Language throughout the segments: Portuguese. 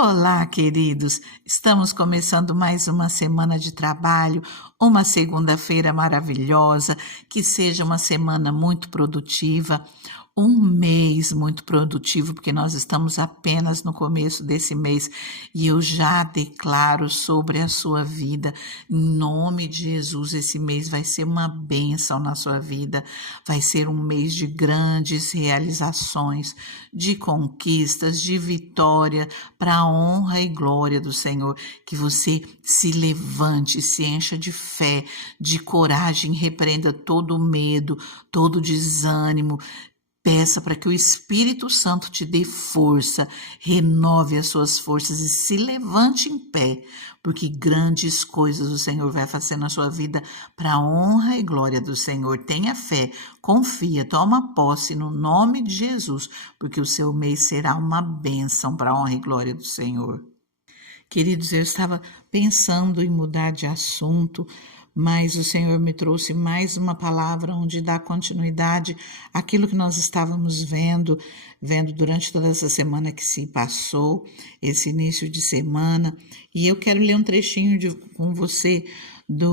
Olá, queridos! Estamos começando mais uma semana de trabalho, uma segunda-feira maravilhosa, que seja uma semana muito produtiva, um mês muito produtivo, porque nós estamos apenas no começo desse mês e eu já declaro sobre a sua vida, em nome de Jesus, esse mês vai ser uma bênção na sua vida, vai ser um mês de grandes realizações, de conquistas, de vitória, para a honra e glória do Senhor, que você se levante, se encha de fé, de coragem, repreenda todo o medo, todo o desânimo. Peça para que o Espírito Santo te dê força, renove as suas forças e se levante em pé, porque grandes coisas o Senhor vai fazer na sua vida para a honra e glória do Senhor. Tenha fé, confia, toma posse no nome de Jesus, porque o seu mês será uma bênção para a honra e glória do Senhor. Queridos, eu estava pensando em mudar de assunto, mas o Senhor me trouxe mais uma palavra onde dá continuidade àquilo que nós estávamos vendo durante toda essa semana que se passou, esse início de semana. E eu quero ler um trechinho com você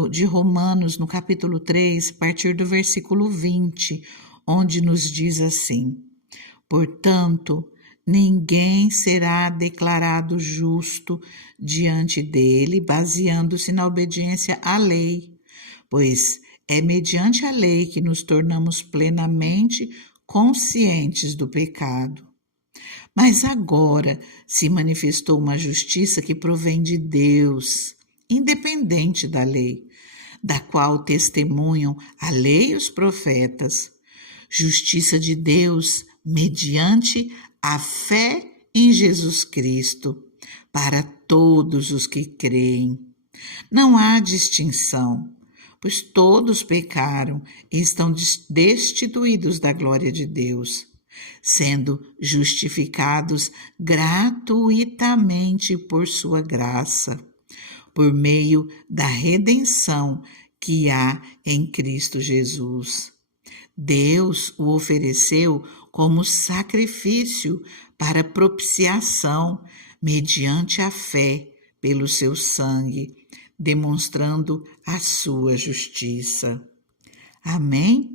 de Romanos, no capítulo 3, a partir do versículo 20, onde nos diz assim: portanto, ninguém será declarado justo diante dele, baseando-se na obediência à lei, pois é mediante a lei que nos tornamos plenamente conscientes do pecado. Mas agora se manifestou uma justiça que provém de Deus, independente da lei, da qual testemunham a lei e os profetas. Justiça de Deus mediante a fé em Jesus Cristo, para todos os que creem. Não há distinção, pois todos pecaram e estão destituídos da glória de Deus, sendo justificados gratuitamente por sua graça, por meio da redenção que há em Cristo Jesus. Deus o ofereceu como sacrifício para propiciação, mediante a fé pelo seu sangue, demonstrando a sua justiça. Amém?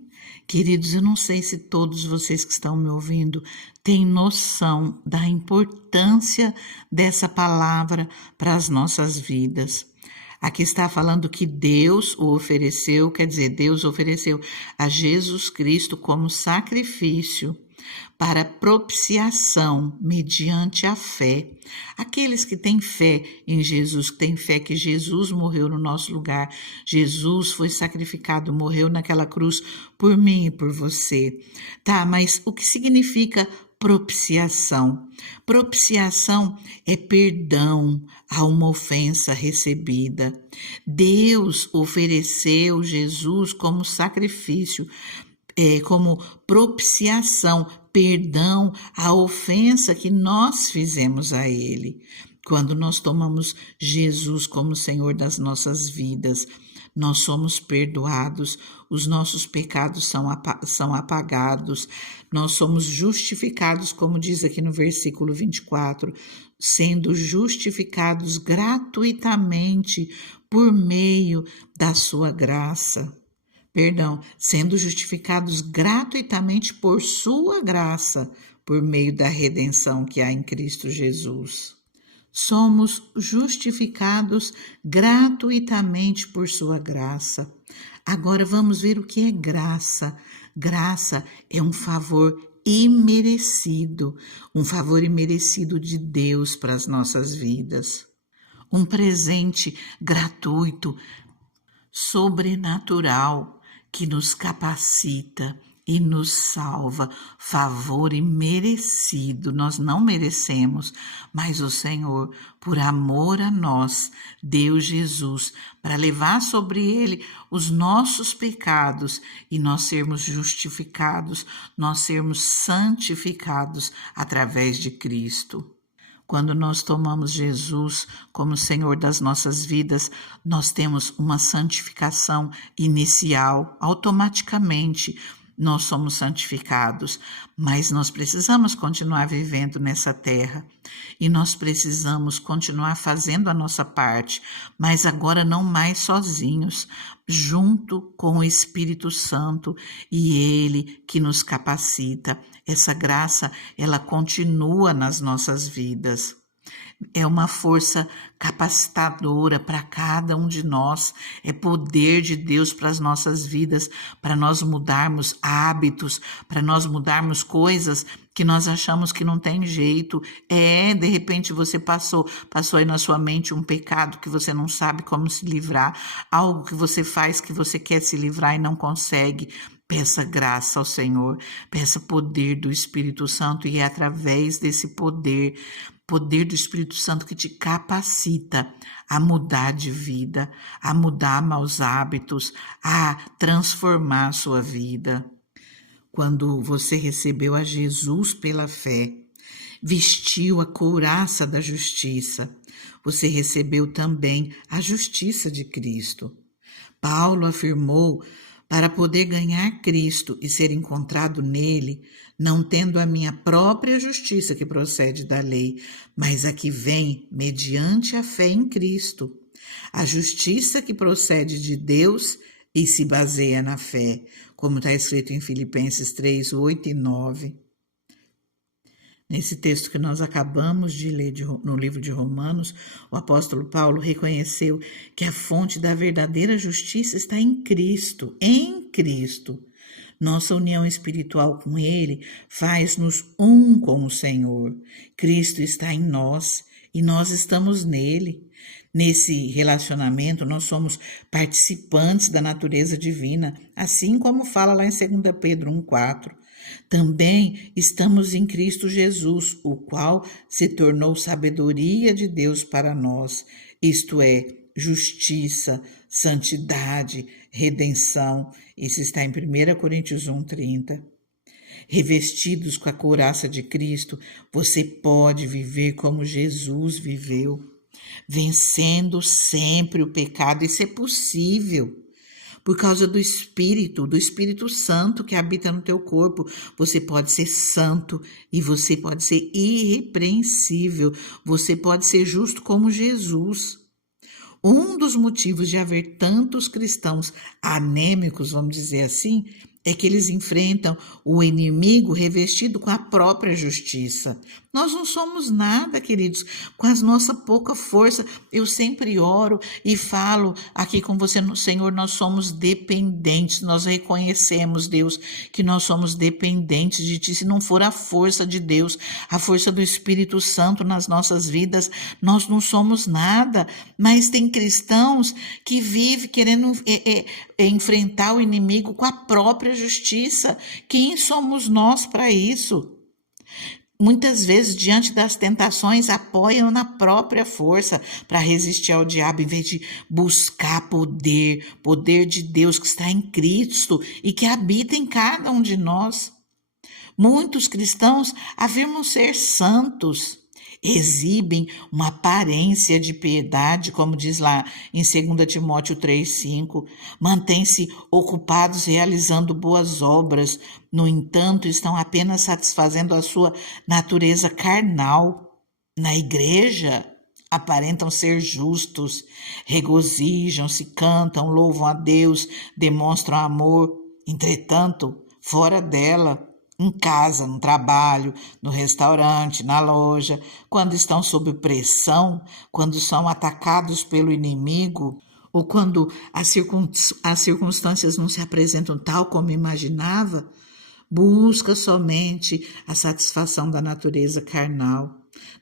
Queridos, eu não sei se todos vocês que estão me ouvindo têm noção da importância dessa palavra para as nossas vidas. Aqui está falando que Deus o ofereceu, quer dizer, Deus ofereceu a Jesus Cristo como sacrifício para propiciação mediante a fé. Aqueles que têm fé em Jesus, que têm fé que Jesus morreu no nosso lugar, Jesus foi sacrificado, morreu naquela cruz por mim e por você. Tá, mas o que significa propiciação? Propiciação é perdão a uma ofensa recebida. Deus ofereceu Jesus como sacrifício, como propiciação, perdão à ofensa que nós fizemos a Ele. Quando nós tomamos Jesus como Senhor das nossas vidas, nós somos perdoados, os nossos pecados são apagados, nós somos justificados, como diz aqui no versículo 24, sendo justificados gratuitamente por meio da sua graça. Sendo justificados gratuitamente por sua graça, por meio da redenção que há em Cristo Jesus. Somos justificados gratuitamente por sua graça. Agora vamos ver o que é graça. Graça é um favor imerecido, um favor imerecido de Deus para as nossas vidas. Um presente gratuito, sobrenatural, que nos capacita e nos salva, favor imerecido. Nós não merecemos, mas o Senhor, por amor a nós, deu Jesus para levar sobre ele os nossos pecados e nós sermos justificados, nós sermos santificados através de Cristo. Quando nós tomamos Jesus como Senhor das nossas vidas, nós temos uma santificação inicial, automaticamente. nós somos santificados, mas nós precisamos continuar vivendo nessa terra e nós precisamos continuar fazendo a nossa parte, mas agora não mais sozinhos, junto com o Espírito Santo e Ele que nos capacita. Essa graça, ela continua nas nossas vidas. É uma força capacitadora para cada um de nós, é poder de Deus para as nossas vidas, para nós mudarmos hábitos, para nós mudarmos coisas que nós achamos que não tem jeito. De repente você passou aí na sua mente um pecado que você não sabe como se livrar, algo que você faz que você quer se livrar e não consegue. Peça graça ao Senhor, peça poder do Espírito Santo e é através desse poder do Espírito Santo que te capacita a mudar de vida, a mudar maus hábitos, a transformar a sua vida. Quando você recebeu a Jesus pela fé, vestiu a couraça da justiça, você recebeu também a justiça de Cristo. Paulo afirmou: para poder ganhar Cristo e ser encontrado nele, não tendo a minha própria justiça que procede da lei, mas a que vem mediante a fé em Cristo. A justiça que procede de Deus e se baseia na fé, como está escrito em Filipenses 3, 8 e 9. Nesse texto que nós acabamos de ler no livro de Romanos, o apóstolo Paulo reconheceu que a fonte da verdadeira justiça está em Cristo, em Cristo. Nossa união espiritual com Ele faz-nos um com o Senhor. Cristo está em nós e nós estamos nele. Nesse relacionamento, nós somos participantes da natureza divina, assim como fala lá em 2 Pedro 1,4. Também estamos em Cristo Jesus, o qual se tornou sabedoria de Deus para nós, isto é, justiça, santidade, redenção. Isso está em 1 Coríntios 1,30. Revestidos com a couraça de Cristo, você pode viver como Jesus viveu, vencendo sempre o pecado. Isso é possível. Por causa do Espírito Santo que habita no teu corpo, você pode ser santo e você pode ser irrepreensível, você pode ser justo como Jesus. Um dos motivos de haver tantos cristãos anêmicos, vamos dizer assim, é que eles enfrentam o inimigo revestido com a própria justiça. Nós não somos nada, queridos, com a nossa pouca força. Eu sempre oro e falo aqui com você, Senhor, nós somos dependentes, nós reconhecemos, Deus, que nós somos dependentes de Ti. Se não for a força de Deus, a força do Espírito Santo nas nossas vidas, nós não somos nada. Mas tem cristãos que vivem querendo enfrentar o inimigo com a própria justiça. Quem somos nós para isso? Muitas vezes, diante das tentações, apoiam na própria força para resistir ao diabo, em vez de buscar poder de Deus que está em Cristo e que habita em cada um de nós. Muitos cristãos afirmam ser santos, exibem uma aparência de piedade, como diz lá em 2 Timóteo 3,5, mantêm-se ocupados realizando boas obras, no entanto, estão apenas satisfazendo a sua natureza carnal. Na igreja, aparentam ser justos, regozijam-se, cantam, louvam a Deus, demonstram amor, entretanto, fora dela, em casa, no trabalho, no restaurante, na loja, quando estão sob pressão, quando são atacados pelo inimigo, ou quando as circunstâncias não se apresentam tal como imaginava, busca somente a satisfação da natureza carnal.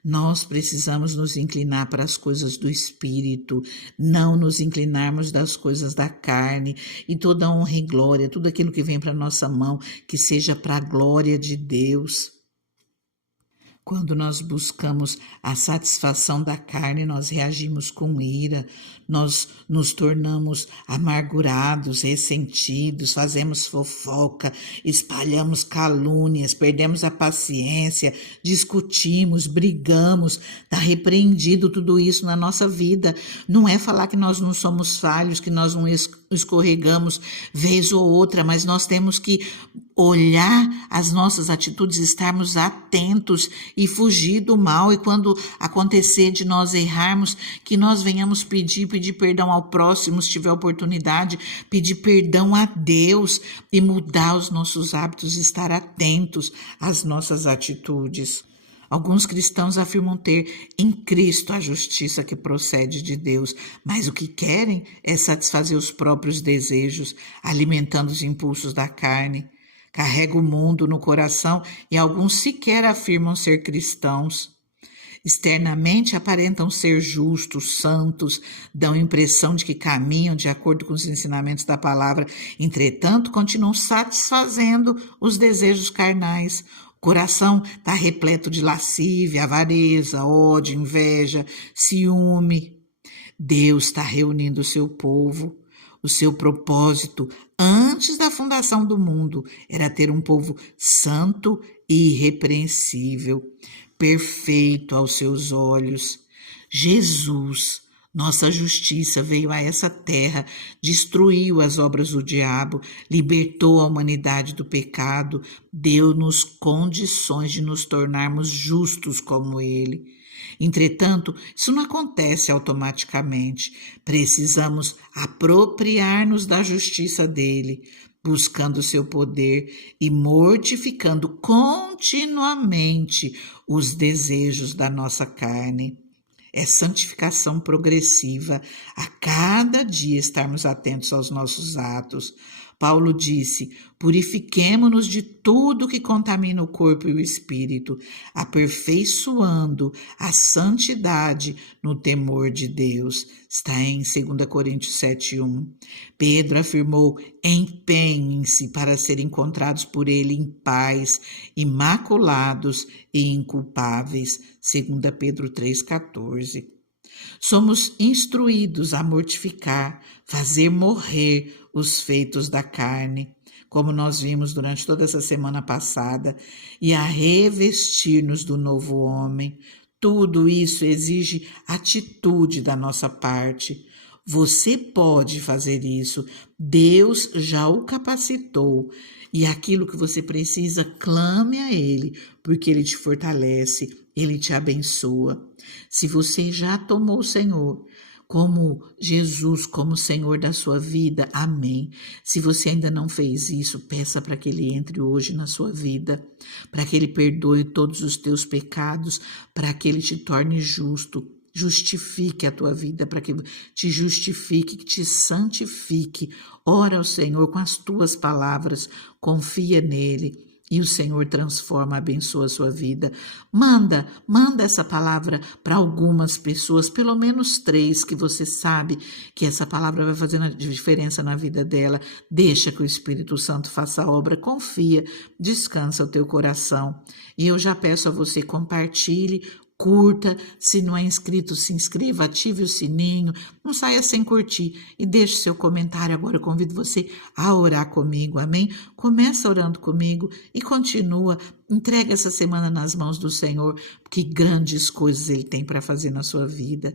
Nós precisamos nos inclinar para as coisas do Espírito, não nos inclinarmos das coisas da carne, e toda honra e glória, tudo aquilo que vem para a nossa mão, que seja para a glória de Deus. Quando nós buscamos a satisfação da carne, nós reagimos com ira, nós nos tornamos amargurados, ressentidos, fazemos fofoca, espalhamos calúnias, perdemos a paciência, discutimos, brigamos. Está repreendido tudo isso na nossa vida. Não é falar que nós não somos falhos, que nós não escorregamos vez ou outra, mas nós temos que olhar as nossas atitudes, estarmos atentos e fugir do mal. E quando acontecer de nós errarmos, que nós venhamos pedir perdão ao próximo, se tiver oportunidade, pedir perdão a Deus e mudar os nossos hábitos, estar atentos às nossas atitudes. Alguns cristãos afirmam ter em Cristo a justiça que procede de Deus, mas o que querem é satisfazer os próprios desejos, alimentando os impulsos da carne. Carrega o mundo no coração e alguns sequer afirmam ser cristãos. Externamente aparentam ser justos, santos, dão a impressão de que caminham de acordo com os ensinamentos da palavra, entretanto, continuam satisfazendo os desejos carnais. O coração está repleto de lascívia, avareza, ódio, inveja, ciúme. Deus está reunindo o seu povo. O seu propósito, antes da fundação do mundo, era ter um povo santo e irrepreensível, perfeito aos seus olhos. Jesus, nossa justiça, veio a essa terra, destruiu as obras do diabo, libertou a humanidade do pecado, deu-nos condições de nos tornarmos justos como ele. Entretanto, isso não acontece automaticamente. Precisamos apropriar-nos da justiça dele, buscando o seu poder e mortificando continuamente os desejos da nossa carne. É santificação progressiva, a cada dia estarmos atentos aos nossos atos. Paulo disse: purifiquemo-nos de tudo que contamina o corpo e o espírito, aperfeiçoando a santidade no temor de Deus. Está em 2 Coríntios 7:1. Pedro afirmou: empenhem-se para serem encontrados por ele em paz, imaculados e inculpáveis. 2 Pedro 3,14. Somos instruídos a mortificar, fazer morrer os feitos da carne, como nós vimos durante toda essa semana passada, e a revestir-nos do novo homem. Tudo isso exige atitude da nossa parte. Você pode fazer isso, Deus já o capacitou. E aquilo que você precisa, clame a Ele, porque Ele te fortalece, Ele te abençoa. Se você já tomou o Senhor como Jesus, como Senhor da sua vida, amém. Se você ainda não fez isso, peça para que Ele entre hoje na sua vida, para que Ele perdoe todos os teus pecados, para que Ele te torne justo, justifique a tua vida, para que te justifique, que te santifique. Ora ao Senhor com as tuas palavras, confia nele. E o Senhor transforma, abençoa a sua vida. Manda essa palavra para algumas pessoas, pelo menos 3, que você sabe que essa palavra vai fazer diferença na vida dela. Deixa que o Espírito Santo faça a obra, confia, descansa o teu coração. E eu já peço a você, compartilhe, curta, se não é inscrito, se inscreva, ative o sininho, não saia sem curtir e deixe seu comentário. Agora eu convido você a orar comigo, amém? Começa orando comigo e continua, entrega essa semana nas mãos do Senhor, porque grandes coisas Ele tem para fazer na sua vida.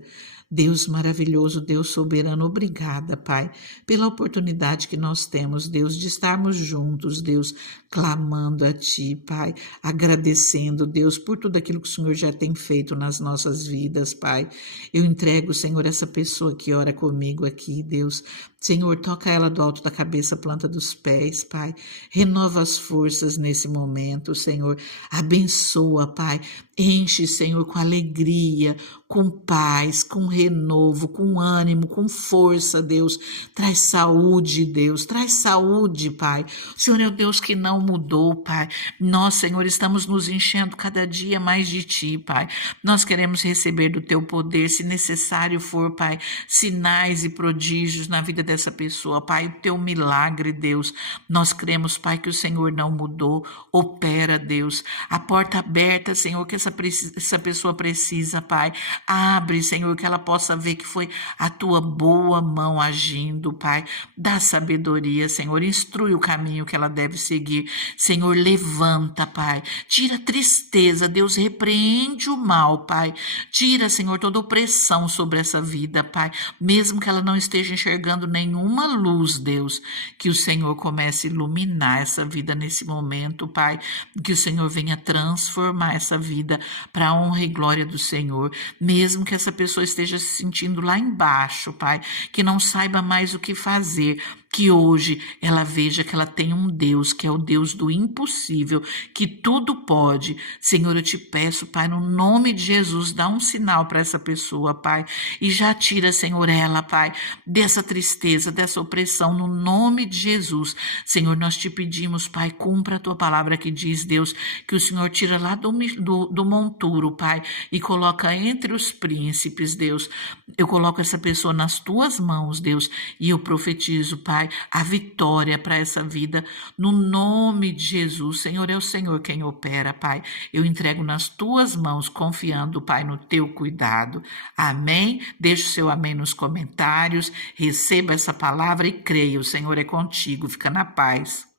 Deus maravilhoso, Deus soberano, obrigada, Pai, pela oportunidade que nós temos, Deus, de estarmos juntos, Deus, clamando a Ti, Pai, agradecendo, Deus, por tudo aquilo que o Senhor já tem feito nas nossas vidas, Pai. Eu entrego, Senhor, essa pessoa que ora comigo aqui, Deus. Senhor, toca ela do alto da cabeça à planta dos pés, Pai. Renova as forças nesse momento, Senhor. Abençoa, Pai. Enche, Senhor, com alegria, com paz, com renovo, com ânimo, com força, Deus. Traz saúde, Deus. Traz saúde, Pai. O Senhor é o Deus que não mudou, Pai. Nós, Senhor, estamos nos enchendo cada dia mais de Ti, Pai. Nós queremos receber do Teu poder, se necessário for, Pai, sinais e prodígios na vida dessa pessoa, Pai, o Teu milagre, Deus. Nós cremos, Pai, que o Senhor não mudou. Opera, Deus. A porta aberta, Senhor, que essa pessoa precisa, Pai. Abre, Senhor, que ela possa ver que foi a tua boa mão agindo, Pai. Dá sabedoria, Senhor, instrui o caminho que ela deve seguir. Senhor, levanta, Pai. Tira a tristeza, Deus, repreende o mal, Pai. Tira, Senhor, toda opressão sobre essa vida, Pai. Mesmo que ela não esteja enxergando nenhuma luz, Deus, que o Senhor comece a iluminar essa vida nesse momento, Pai. Que o Senhor venha transformar essa vida para a honra e glória do Senhor. Mesmo que essa pessoa esteja se sentindo lá embaixo, Pai, que não saiba mais o que fazer, que hoje ela veja que ela tem um Deus, que é o Deus do impossível, que tudo pode. Senhor, eu te peço, Pai, no nome de Jesus, dá um sinal para essa pessoa, Pai, e já tira, Senhor, ela, Pai, dessa tristeza, dessa opressão, no nome de Jesus. Senhor, nós te pedimos, Pai, cumpra a tua palavra que diz, Deus, que o Senhor tira lá do monturo, Pai, e coloca entre os príncipes, Deus. Eu coloco essa pessoa nas tuas mãos, Deus, e eu profetizo, Pai, a vitória para essa vida, no nome de Jesus. Senhor, é o Senhor quem opera, Pai. Eu entrego nas tuas mãos, confiando, Pai, no teu cuidado. Amém? Deixe o seu amém nos comentários, receba essa palavra e creia, o Senhor é contigo. Fica na paz.